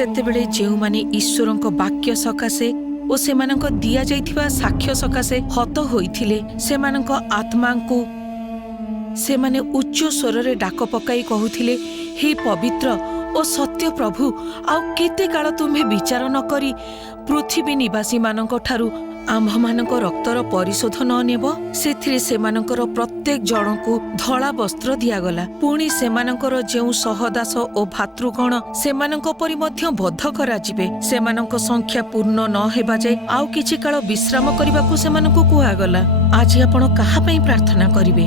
सेतेबेले जेउमाने ईश्वरଙ୍କ वाक्य सकाशे ओ सेमानଙ୍କ दिया जाइथिबा साक्ष्य सकाशे हत होइथिले सेमानଙ୍କ आत्मांकु सेमाने उच्च स्वर रे डाक पकाई कहूथिले, हे पवित्र ओ सत्य प्रभु, आउ केते काल तुम्हें विचार न करी पृथ्वी निवासी मानक ठारू आम्भ मानक रक्तर परिशोध न नेब। सेथिरे सेमानकर प्रत्येक जनकु धला वस्त्र दियागला। पुणी सेमानकर जेउ सहदास ओ भातृगण सेमानक परि मध्य बद्ध कराजिबे। सेमानक संख्या पूर्ण न हेबा जाय आउ किछि काल विश्राम करिबाकु सेमानकु कुहागला। आज आपण काहा पई प्रार्थना करिवे?